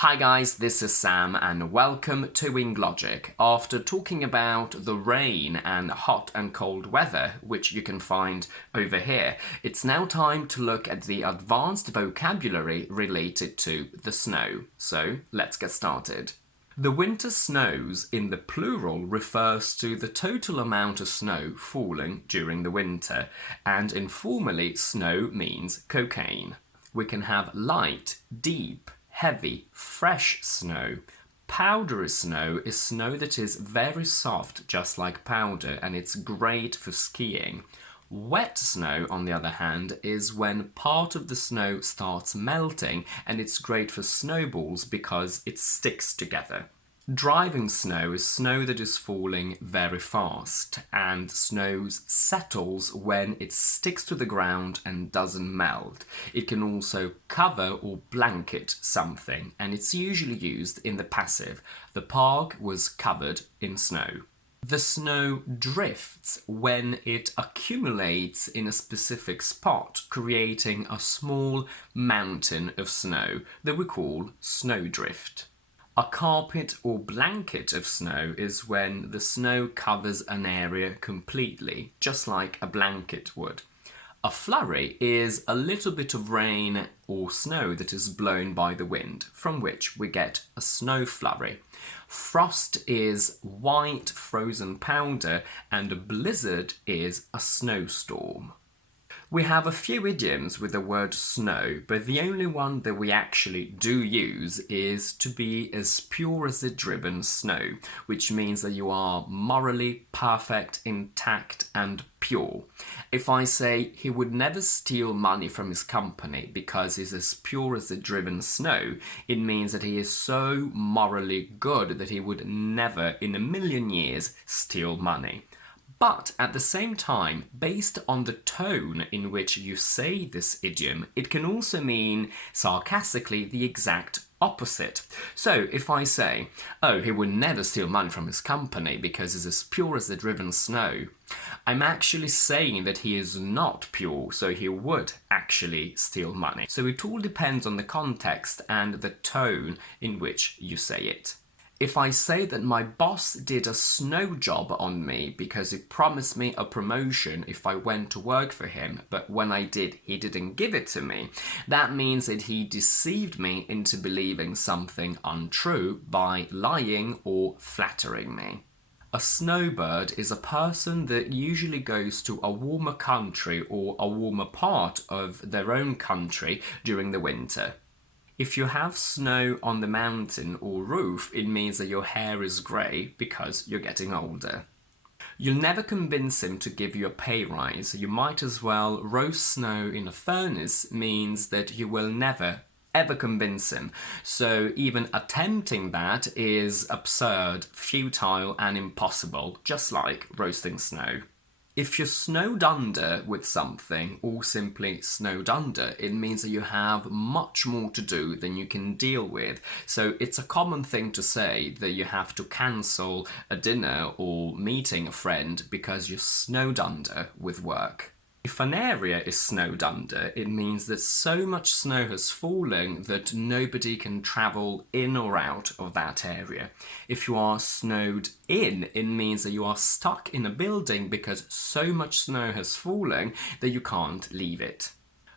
Hi guys, this is Sam and welcome to WingLogic. After talking about the rain and hot and cold weather, which you can find over here, it's now time to look at the advanced vocabulary related to the snow. So let's get started. The winter snows in the plural refers to the total amount of snow falling during the winter, and informally snow means cocaine. We can have light, deep, heavy, fresh snow. Powdery snow is snow that is very soft, just like powder, and it's great for skiing. Wet snow, on the other hand, is when part of the snow starts melting, and it's great for snowballs because it sticks together. Driving snow is snow that is falling very fast, and snow settles when it sticks to the ground and doesn't melt. It can also cover or blanket something, and it's usually used in the passive. The park was covered in snow. The snow drifts when it accumulates in a specific spot, creating a small mountain of snow that we call snowdrift. A carpet or blanket of snow is when the snow covers an area completely, just like a blanket would. A flurry is a little bit of rain or snow that is blown by the wind, from which we get a snow flurry. Frost is white frozen powder, and a blizzard is a snowstorm. We have a few idioms with the word snow, but the only one that we actually do use is to be as pure as the driven snow, which means that you are morally perfect, intact, and pure. If I say he would never steal money from his company because he's as pure as the driven snow, it means that he is so morally good that he would never in a million years steal money. But at the same time, based on the tone in which you say this idiom, it can also mean sarcastically the exact opposite. So if I say, oh, he would never steal money from his company because he's as pure as the driven snow, I'm actually saying that he is not pure, so he would actually steal money. So it all depends on the context and the tone in which you say it. If I say that my boss did a snow job on me because he promised me a promotion if I went to work for him, but when I did, he didn't give it to me, that means that he deceived me into believing something untrue by lying or flattering me. A snowbird is a person that usually goes to a warmer country or a warmer part of their own country during the winter. If you have snow on the mountain or roof, it means that your hair is grey because you're getting older. You'll never convince him to give you a pay rise. You might as well roast snow in a furnace means that you will never ever convince him. So even attempting that is absurd, futile and impossible, just like roasting snow. If you're snowed under with something, or simply snowed under, it means that you have much more to do than you can deal with. So it's a common thing to say that you have to cancel a dinner or meeting a friend because you're snowed under with work. If an area is snowed under, it means that so much snow has fallen that nobody can travel in or out of that area. If you are snowed in, it means that you are stuck in a building because so much snow has fallen that you can't leave it.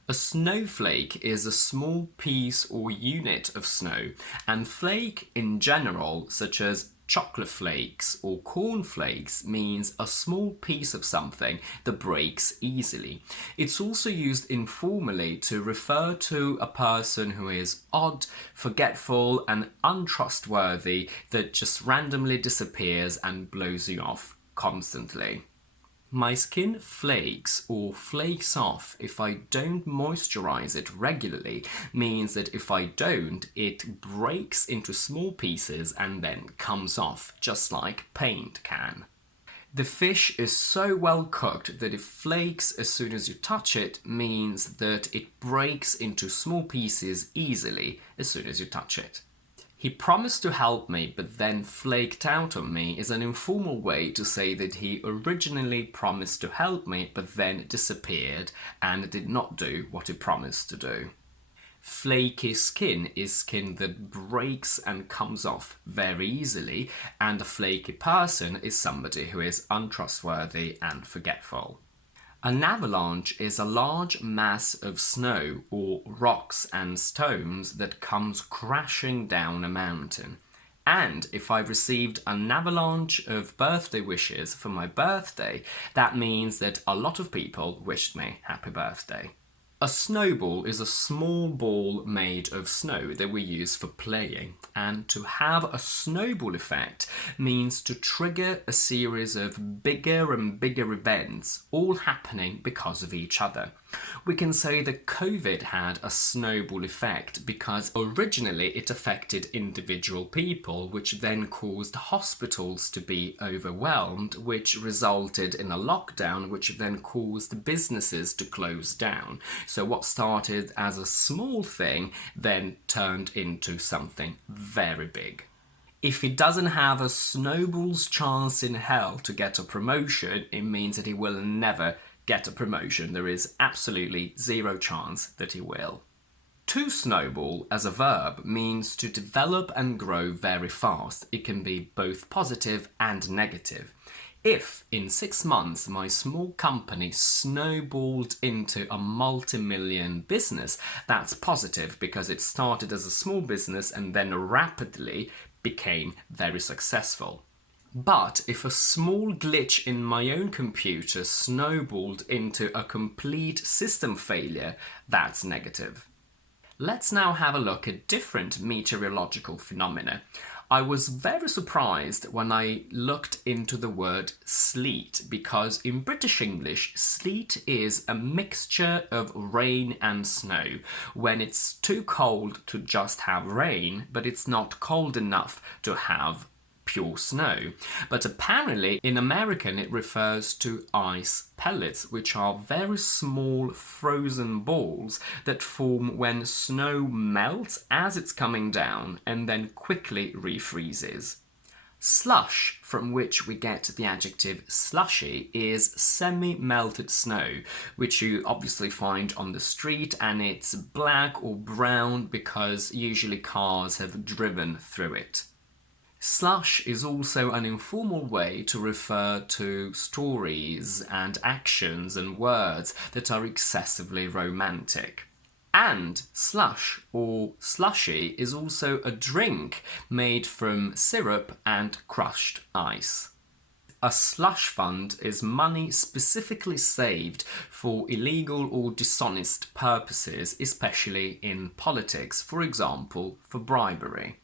A snowflake is a small piece or unit of snow, and flake in general, such as chocolate flakes or corn flakes, means a small piece of something that breaks easily. It's also used informally to refer to a person who is odd, forgetful and untrustworthy that just randomly disappears and blows you off constantly. My skin flakes or flakes off if I don't moisturize it regularly means that if I don't, it breaks into small pieces and then comes off, just like paint can. The fish is so well cooked that it flakes as soon as you touch it means that it breaks into small pieces easily as soon as you touch it. He promised to help me but then flaked out on me is an informal way to say that he originally promised to help me but then disappeared and did not do what he promised to do. Flaky skin is skin that breaks and comes off very easily, and a flaky person is somebody who is untrustworthy and forgetful. An avalanche is a large mass of snow or rocks and stones that comes crashing down a mountain. And if I received an avalanche of birthday wishes for my birthday, that means that a lot of people wished me happy birthday. A snowball is a small ball made of snow that we use for playing, and to have a snowball effect means to trigger a series of bigger and bigger events, all happening because of each other. We can say that COVID had a snowball effect because originally it affected individual people, which then caused hospitals to be overwhelmed, which resulted in a lockdown, which then caused businesses to close down. So what started as a small thing then turned into something very big. If he doesn't have a snowball's chance in hell to get a promotion, it means that he will never get a promotion. There is absolutely zero chance that he will. To snowball as a verb means to develop and grow very fast. It can be both positive and negative. If in 6 months my small company snowballed into a multi-million business, that's positive because it started as a small business and then rapidly became very successful. But if a small glitch in my own computer snowballed into a complete system failure, that's negative. Let's now have a look at different meteorological phenomena. I was very surprised when I looked into the word sleet, because in British English, sleet is a mixture of rain and snow, when it's too cold to just have rain, but it's not cold enough to have pure snow. But apparently in American it refers to ice pellets, which are very small frozen balls that form when snow melts as it's coming down and then quickly refreezes. Slush, from which we get the adjective slushy, is semi-melted snow, which you obviously find on the street, and it's black or brown because usually cars have driven through it. Slush is also an informal way to refer to stories and actions and words that are excessively romantic. And slush or slushy is also a drink made from syrup and crushed ice. A slush fund is money specifically saved for illegal or dishonest purposes, especially in politics, for example, for bribery.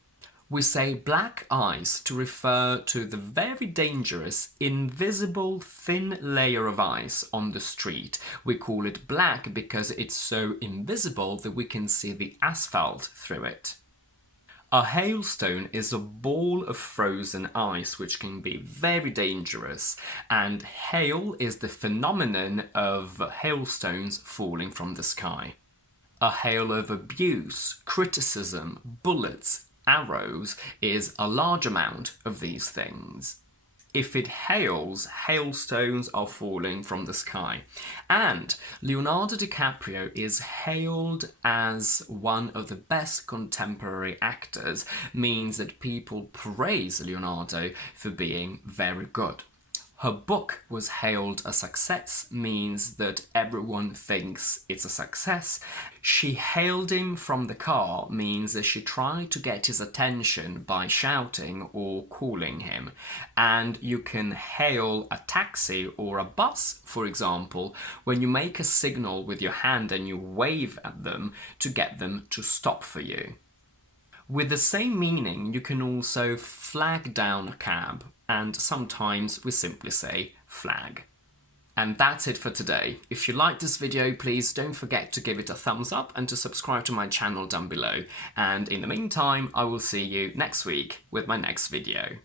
We say black ice to refer to the very dangerous, invisible, thin layer of ice on the street. We call it black because it's so invisible that we can see the asphalt through it. A hailstone is a ball of frozen ice which can be very dangerous, and hail is the phenomenon of hailstones falling from the sky. A hail of abuse, criticism, bullets, arrows is a large amount of these things. If it hails, hailstones are falling from the sky. And Leonardo DiCaprio is hailed as one of the best contemporary actors, means that people praise Leonardo for being very good. Her book was hailed a success, means that everyone thinks it's a success. She hailed him from the car, means that she tried to get his attention by shouting or calling him. And you can hail a taxi or a bus, for example, when you make a signal with your hand and you wave at them to get them to stop for you. With the same meaning, you can also flag down a cab, and sometimes we simply say flag. And that's it for today. If you liked this video, please don't forget to give it a thumbs up and to subscribe to my channel down below. And in the meantime, I will see you next week with my next video.